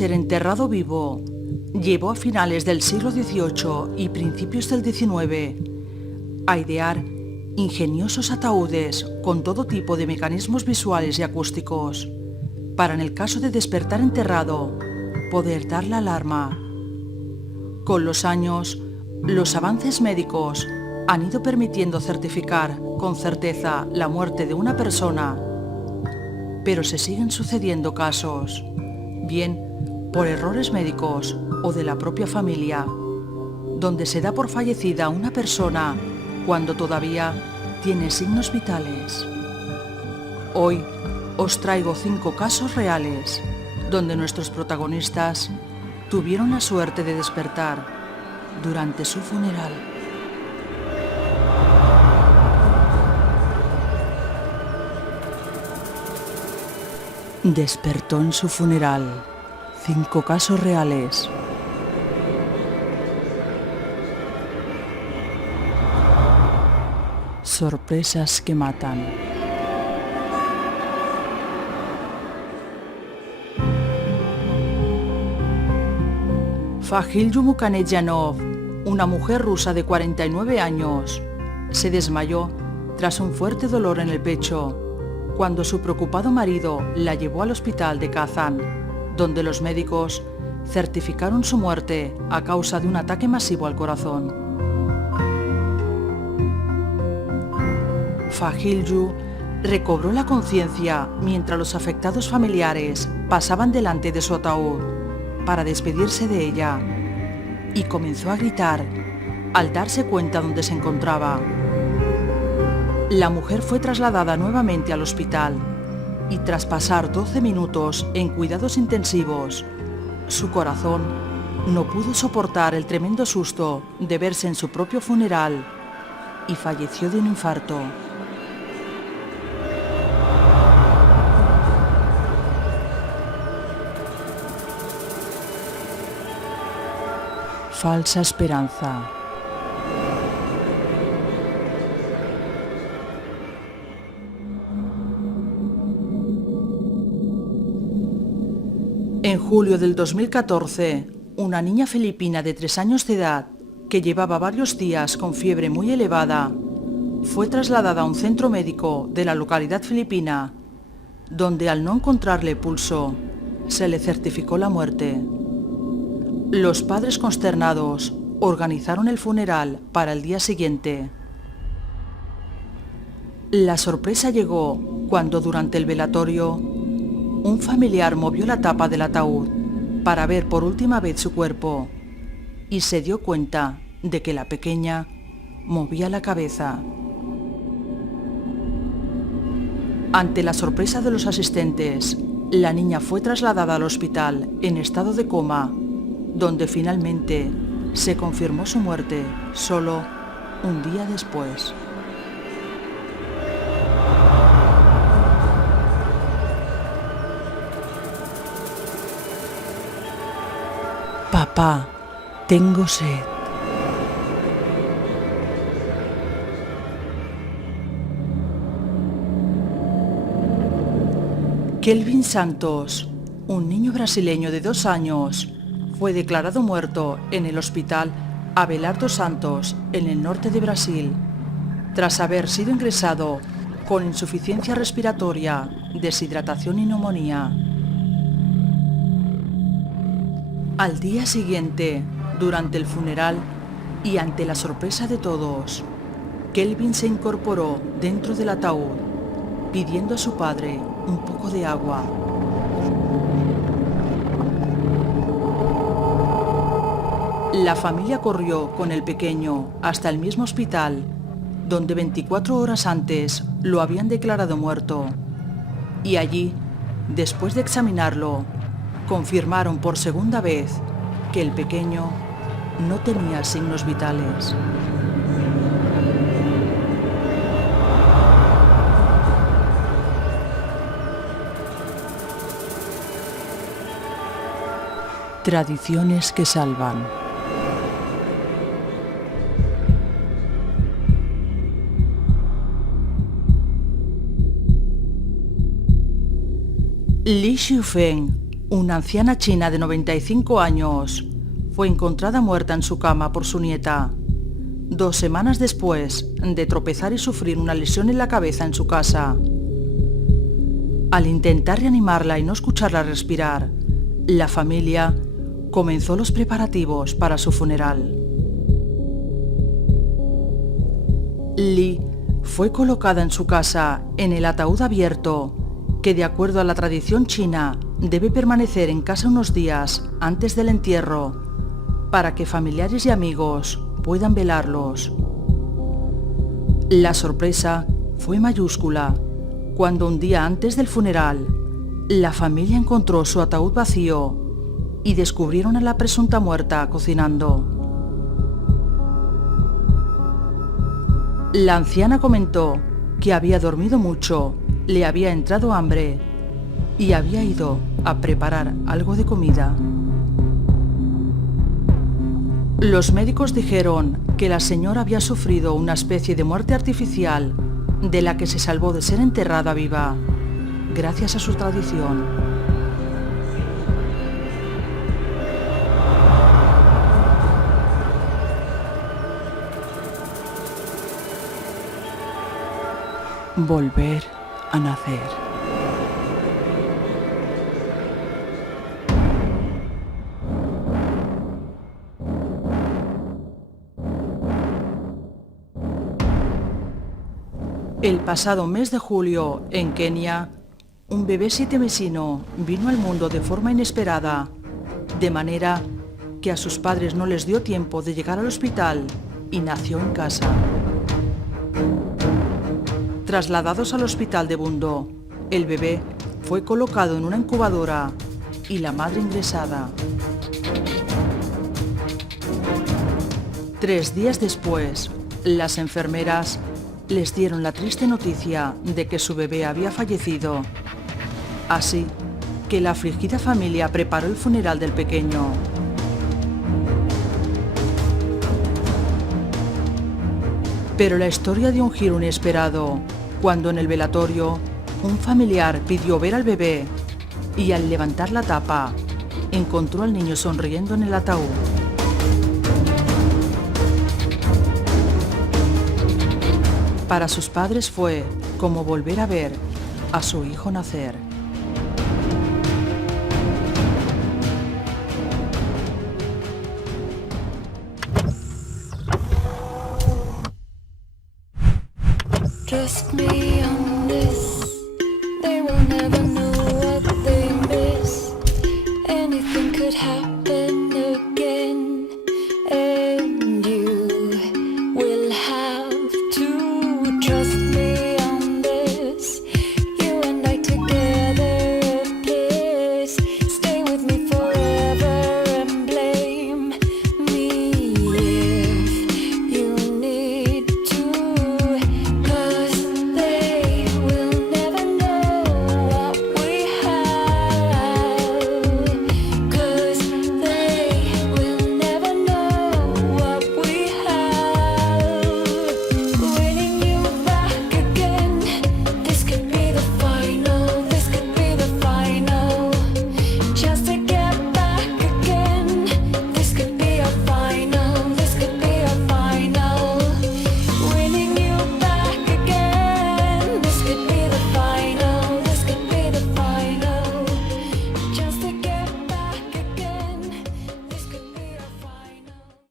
ser enterrado vivo, llevó a finales del siglo XVIII y principios del XIX a idear ingeniosos ataúdes con todo tipo de mecanismos visuales y acústicos, para en el caso de despertar enterrado, poder dar la alarma. Con los años, los avances médicos han ido permitiendo certificar con certeza la muerte de una persona, pero se siguen sucediendo casos, bien por errores médicos o de la propia familia, donde se da por fallecida una persona cuando todavía tiene signos vitales. Hoy os traigo 5 casos reales donde nuestros protagonistas tuvieron la suerte de despertar durante su funeral. Despertó en su funeral. 5 casos reales. Sorpresas que matan. Fahil Mukanetjanov, una mujer rusa de 49 años, se desmayó tras un fuerte dolor en el pecho cuando su preocupado marido la llevó al hospital de Kazán, donde los médicos certificaron su muerte a causa de un ataque masivo al corazón. Fahilju recobró la conciencia mientras los afectados familiares pasaban delante de su ataúd para despedirse de ella y comenzó a gritar al darse cuenta dónde se encontraba. La mujer fue trasladada nuevamente al hospital y tras pasar 12 minutos en cuidados intensivos, su corazón no pudo soportar el tremendo susto de verse en su propio funeral y falleció de un infarto. Falsa esperanza. En julio del 2014, una niña filipina de 3 años de edad, que llevaba varios días con fiebre muy elevada, fue trasladada a un centro médico de la localidad filipina, donde al no encontrarle pulso, se le certificó la muerte. Los padres consternados organizaron el funeral para el día siguiente. La sorpresa llegó cuando durante el velatorio, un familiar movió la tapa del ataúd para ver por última vez su cuerpo y se dio cuenta de que la pequeña movía la cabeza. Ante la sorpresa de los asistentes, la niña fue trasladada al hospital en estado de coma, donde finalmente se confirmó su muerte solo un día después. Papá, tengo sed. Kelvin Santos, un niño brasileño de 2 años, fue declarado muerto en el hospital Abelardo Santos, en el norte de Brasil, tras haber sido ingresado con insuficiencia respiratoria, deshidratación y neumonía. Al día siguiente, durante el funeral y ante la sorpresa de todos, Kelvin se incorporó dentro del ataúd, pidiendo a su padre un poco de agua. La familia corrió con el pequeño hasta el mismo hospital, donde 24 horas antes lo habían declarado muerto. Y allí, después de examinarlo, confirmaron por segunda vez que el pequeño no tenía signos vitales. Tradiciones que salvan. Li Xiufeng, Una anciana china de 95 años fue encontrada muerta en su cama por su nieta, 2 semanas después de tropezar y sufrir una lesión en la cabeza en su casa. Al intentar reanimarla y no escucharla respirar, la familia comenzó los preparativos para su funeral. Li fue colocada en su casa en el ataúd abierto, que de acuerdo a la tradición china debe permanecer en casa unos días antes del entierro, para que familiares y amigos puedan velarlos. La sorpresa fue mayúscula cuando un día antes del funeral, la familia encontró su ataúd vacío y descubrieron a la presunta muerta cocinando. La anciana comentó que había dormido mucho, le había entrado hambre y había ido a preparar algo de comida. Los médicos dijeron que la señora había sufrido una especie de muerte artificial de la que se salvó de ser enterrada viva, gracias a su tradición. Volver a nacer. El pasado mes de julio, en Kenia, un bebé sitemesino vino al mundo de forma inesperada, de manera que a sus padres no les dio tiempo de llegar al hospital y nació en casa. Trasladados al hospital de Bundo, el bebé fue colocado en una incubadora y la madre ingresada. 3 días después, las enfermeras les dieron la triste noticia de que su bebé había fallecido. Así que la afligida familia preparó el funeral del pequeño. Pero la historia dio un giro inesperado cuando en el velatorio un familiar pidió ver al bebé y al levantar la tapa encontró al niño sonriendo en el ataúd. Para sus padres fue como volver a ver a su hijo nacer. Trust me on this, they will never know what they miss. Anything could happen.